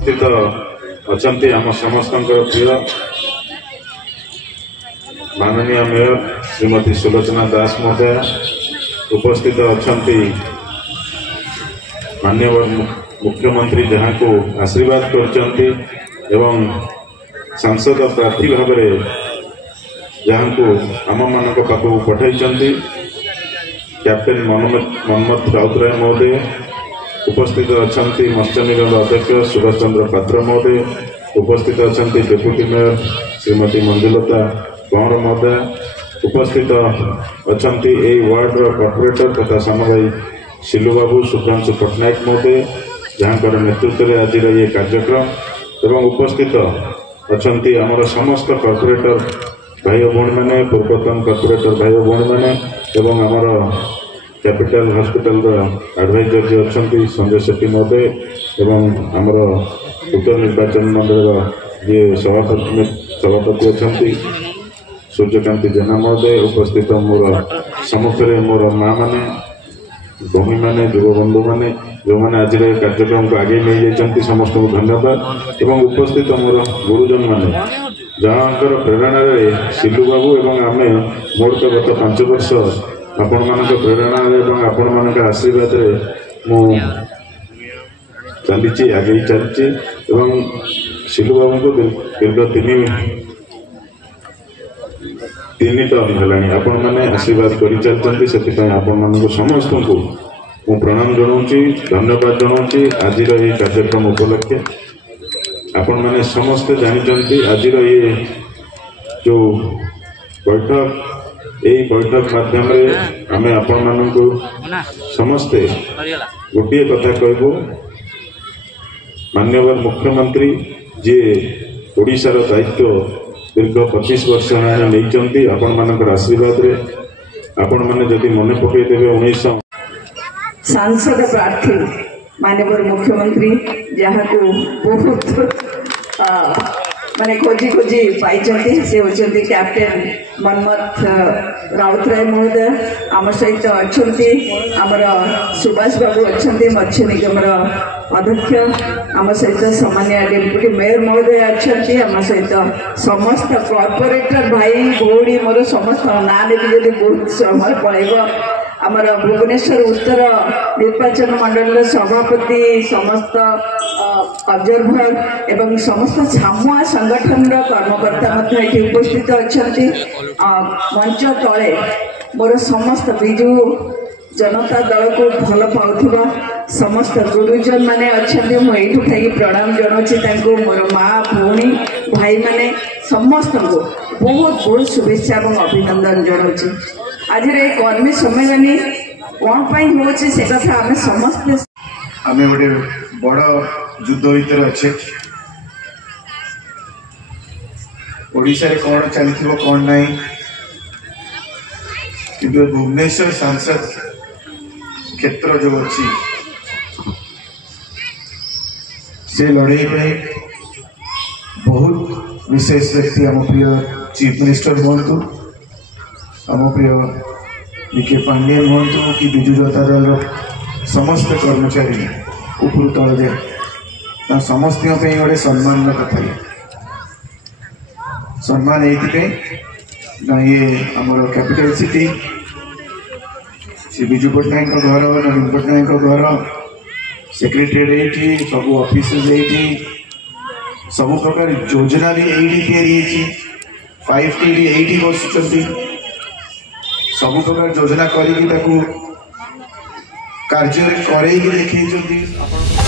स्थित अच्छा आम समस्त प्रिय माननीय मेयर श्रीमती सुलोचना दास महोदय उपस्थित अच्छा माननीय मुख्यमंत्री जहाँ को आशीर्वाद कर सांसद प्रार्थी भाव जहाँ को आम मान पाखक पठाई कैप्टेन मनमथ राउतराय महोदय उपस्थित अच्छा मत्स्य निगम अध्यक्ष सुभाष चंद्र पात्र महोदय उपस्थित अच्छा डेप्यूटी मेयर श्रीमती मंजुलता कंवर महोदय उपस्थित अच्छा वार्ड कॉर्पोरेटर तथा सान भाई सिलु बाबू सुभ्रांशु पट्टनायक महोदय जहाँ नेतृत्व में आज ये कार्यक्रम एवं उपस्थित अच्छा आमर समस्त कॉर्पोरेटर भाई भौणी मैंने पूर्वतन कॉर्पोरेटर भाई भौणी मैंने एवं आमर कैपिटल हॉस्पिटल एडवाइजर जी अच्छा संजय शेट्टी महोदय एवं आमर उत्तर निर्वाचन मंडल जी सभापति अच्छा सूर्यकांति जेना महोदय उपस्थित मोर सम्मुखें मोर माँ मैंने भूमि मैंने युव बंधु मैंने जो मैंने आज कार्यक्रम को आगे नहीं जाती समस्त को धन्यवाद एवं उपस्थित मोर गुरुजन मैंने जहाँकर प्रेरणा सिलु बाबू एवं आमे मोर तो गत 5 वर्ष आपण मान प्रेरणा एवं आपण मान आशीर्वाद चली आगे चलती सिलु बाबू को दीर्घ 3 टर्म है आपण मैंने आशीर्वाद कर चलती से आपण मान समस्त को मु प्रणाम जनाऊँगी धन्यवाद जनाऊँगी आज ये कार्यक्रम उपलक्षे आपण मैंने समस्ते जानते आज ये जो बैठक यही बैठक माध्यम आम आपण मान समस्ते गोटे कथा कहबू माननीय मुख्यमंत्री जी ओडिशार दायित्व दीर्घ 25 वर्ष नहीं आपण मान आशीर्वाद रे आपण मैंने जदि मन पकईदेवे 1900 सांसद प्रार्थी माननीय मुख्यमंत्री जहाँ को बहुत माने खोजी खोजी पाई से होती कैप्टेन मनमथ राउतराय महोदय आम सहित अच्छा आमर सुभाष बाबू अच्छा मत्स्य निगम अध्यक्ष आम सहित सामान्य डेप्यूटी मेयर महोदय अच्छा आम सहित समस्त कॉर्पोरेटर भाई भौणी मोर समस्त ना देवी जब बहुत समय पड़ेगा आमर भुवनेश्वर उत्तर निर्वाचन मंडल सभापति समस्त ऑब्जर्वर एवं समस्त छामुआ संगठन कर्मकर्ता उपस्थित अच्छा मंच तले मोर समस्त विजु जनता दल को भल पाउथिबा समस्त गुरुजन माने अच्छा मुझे थी प्रणाम जनाऊँ मोर माँ भौणी भाई माने समस्त को बहुत बहुत शुभेच्छा और अभिनंदन जनाऊँ आज कर्मी सम्मेलन कौन हो से कथा आम समस्ते आम गोटे बड़ युद्ध भीतर अच्छे ओडिशा रे कौन चलती कौन ना कि भुवनेश्वर सांसद क्षेत्र जो अच्छी से लड़ाई में बहुत विशेष व्यक्ति आम प्रिय चीफ मिनिस्टर हूँ आम प्रिय विके पांडियन हूँ कि विजु जनता दल समस्त कर्मचारी ऊपर तल जाए समस्त गोटे सम्मान कथा सम्मान ये आमर कैपिटल सिटी से विजु पट्टनायक घर नवीन पट्टनायक घर सेक्रेटेरिएट सब ऑफिस सब प्रकार योजना भी ये 5T ये बसुँच सब प्रकार योजना करके कार्य देखते।